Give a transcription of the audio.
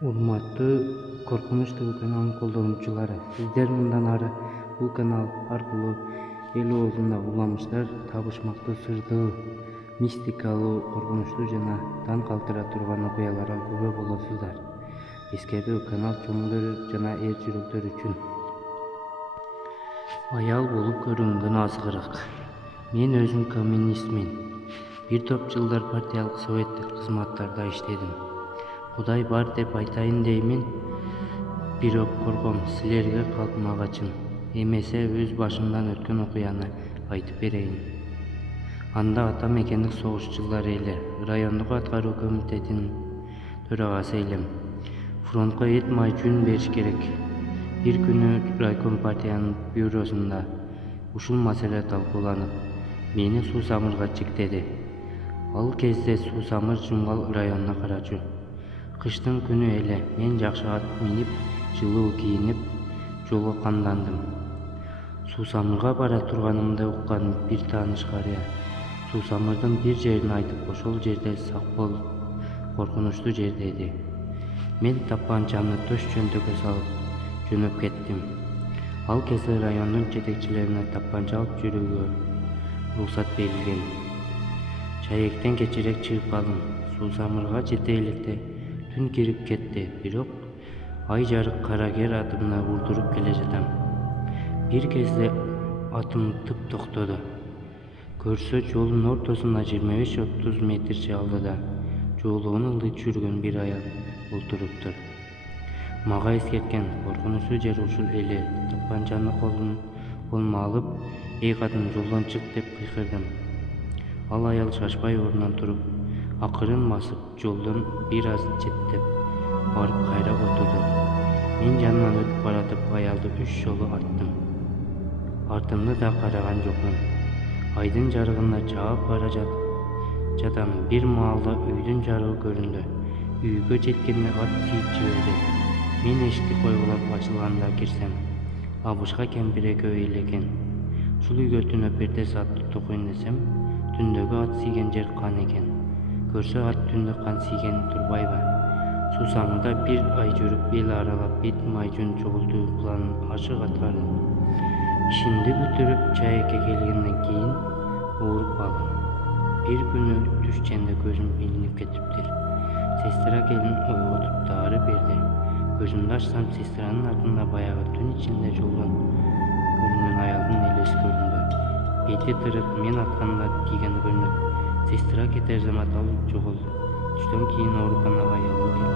Урматтуу Коркунуч ТВ каналынын колдонуучулары, сиздер мындан ары бул канал аркылуу эл оозунда уламыштар, табышмактуу, сырдуу, мистикалуу, коркунучтуу жана таң калтыра турган окуяларга күбө болосуздар. Эскертүү: канал чоңдор жана эр жүрөктөр үчүн. Аял болуп көрүнгөн азгырык. Мен өзүм коммунистмин. Бир топ жылдар партиялык советтик кызматтарда иштедим. Кудай бар деп айтайын деймин, бирок корком, силерге калпмагачым. Эмесе өз башымдан өткөн окуяны айтып берейин. Анда ата мекендик согуш жылдары эле райондук аткаруу комитетинин төрагасы элем. Фронтко эт май жүн бериш керек. Бир күнү райком партиянын бюросунда ушул маселе талкууланып, мени Суу Самырга чектеди. Ал кезде Суу Самыр Жумгал районуна карачу. Кыштын күнү эле мен жакшы ат минип, жылуу кийинип, жолго камдандым. Суу Самырга бара турганымды уккан бир тааныш карыя Суу Самырдын бир жерин айтып, ошол жерде сак бол, коркунучтуу жер деди. Мен тапанчамды төш чөнтөккө салып жөнөп кеттим. Ал кезде райондун жетекчилерине тапанча алып жүрүүгө уруксат берилген. Чаектен кечирээк чыгып калдым. Суу Самырга жете электе түн кирип кетти, бирок ай жарык карагер атымды урдуруп келе жатам. Бир кезде атым тып токтоду. Көрсө жолдун ортосунда 25-30 метрче алдыда жоолугун ылдый түшүргөн бир аял олтуруптур. Мага эскерткен коркунучтуу жер ушул эле. Тапанчаны колума алып, "Эй катын, жолдон чык" деп кыйкырдым. Ал аял шашпай ордунан туруп, акырын басып, жолдон бир аз четтеп барып кайра отурду. Мен жанынан өтүп баратып, аялды 3 жолу аттым. Артымды да караган жокмун. Айдын жарыгында чаап бара жатам. Бир маалда үйдүн жарыгы көрүндү. Үйгө жеткенде ат тийип жиберди. Мен эшикти койгулап ачылганда кирсем, Абышка кемпир экөө элекен. Ушул үйгө түнөп эртеси атты токуйн десем, түндөгү ат тийген жер кан экен. Көрсө ат түндө кан тийген турбайбы? Суу Самырда бир ай жүрүп, эл аралап, эт май жүн чогултуу планын ашык аткардым. Ишимди бүтүрүп Чаекке келгенден кийин ооруп калдым. Бир күнү түшченде көзүм илинип кетиптир. Сестра келин ойготуп дары берди. Көзүмдү ачсам, сестранын артында баягы түн ичинде жолдон көрүнгөн аялдын элеси көрүндү. Бети тырык, мен атканда кийген көрүнөт. Сестра кетер замат ал жоголду. Түштөн кийин ооруканага аялым келди.